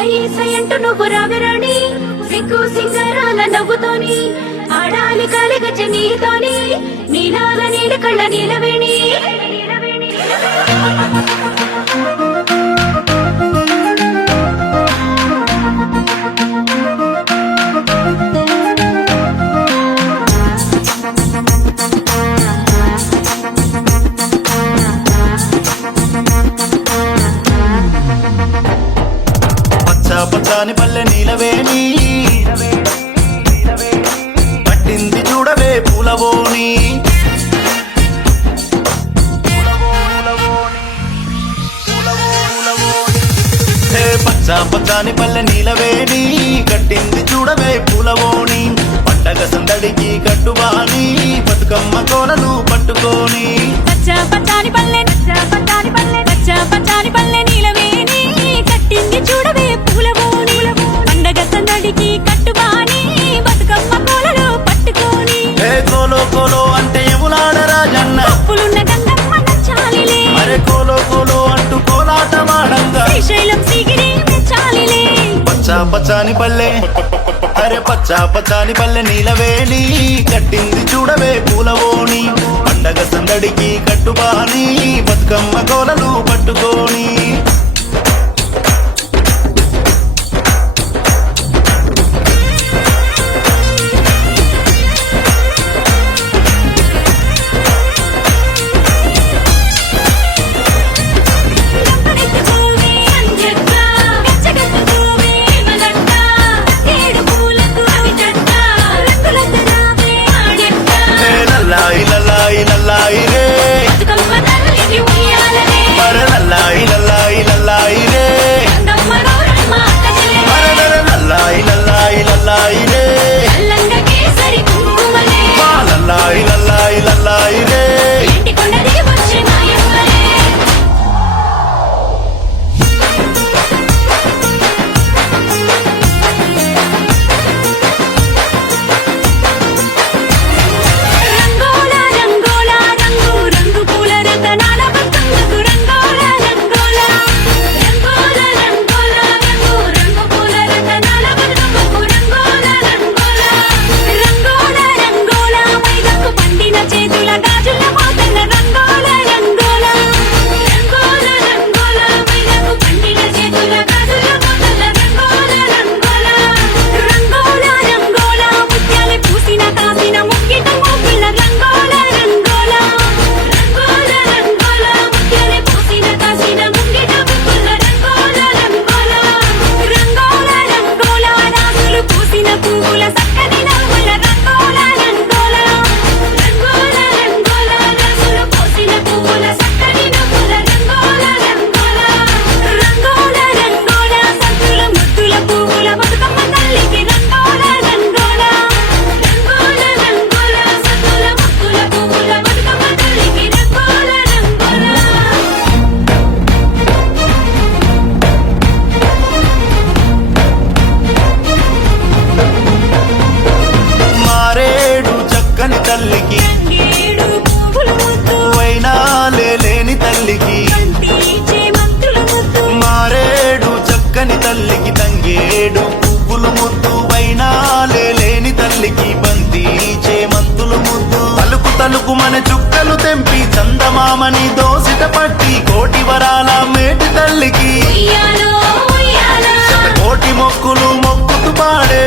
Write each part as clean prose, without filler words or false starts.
సయంటూ నువ్వు రావిరాణి సిగ్గు సింగారాల నవ్వుతోని ఆడాలి కాలిగచ్చ నీతోని నీలాల నీల కళ్ళ నీలవేణి పచ్చాని పల్లె నీలవేణి పట్టింది చూడవే పూలవోని పచ్చాని పల్లె నీలవేణి కట్టింది చూడవే పూలవోని పండగ సందడికి కట్టుబాని బతుకమ్మ కోలను పట్టుకోని పచ్చాని పల్లె నీలవేణి కట్టింది చూడవే పూలవోని పండగ సందడికి కట్టుబాని బతుకమ్మ కోలను పట్టుకోని కోలో కోలో అంటే ఎములాడ రాజన్న పులున్న గంగమ్మ నచ్చాలిలే అరే కోలో కోలో అంటూ కోలాటమాడంగా శ్రీశైలం సిగిరి మెచ్చాలిలే పచ్చాని పల్లె అరే పచ్చాని పల్లె నీలవేణి కట్టింది చూడవే పూలవోని పండగ సందడికి కట్టుబాని బతుకమ్మ కోలను పట్టుకోని తల్లికి వైనాలే లేని తల్లికి మారేడు చక్కని తల్లికి తంగేడు పువ్వులు ముద్దు వైనాలే లేని తల్లికి బంతి చేమంతులు ముద్దు తలుకు తలుకు మన చుక్కలు తెంపి చందమామని దోసిట పట్టి కోటి వరాల మేటి తల్లికి కోటి మొక్కులు మొక్కుతూ పాడే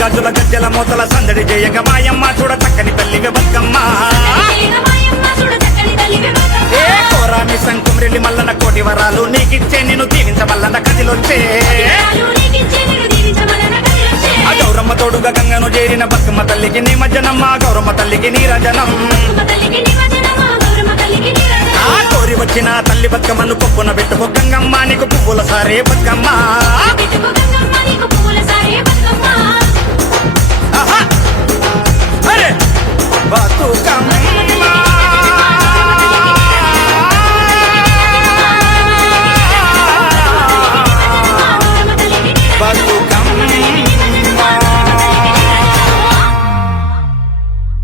గాజుల గజ్జల మోతల సందడి జయగ మాయమ్మ చూడ చక్కని తల్లివి బతుకమ్మ ఏ కోరామి సంకుమ్రెల్లి మల్లన కోటి వరాలు నీకిచ్చే నిన్ను దీవించమల్లన కదిలొచ్చే ఆ గౌరమ్మ తోడుగా గంగను చేరిన బతుకమ్మ తల్లికి నిమజ్జనమ్మ గౌరమ్మ తల్లికి నీరజనం ఆ కోరి వచ్చి తెచ్చిన తల్లి బతుకమ్మను కొప్పున పెట్టుకో గంగమ్మ నీకు పువ్వుల సారే బతుకమ్మ పెట్టుకో గంగమ్మ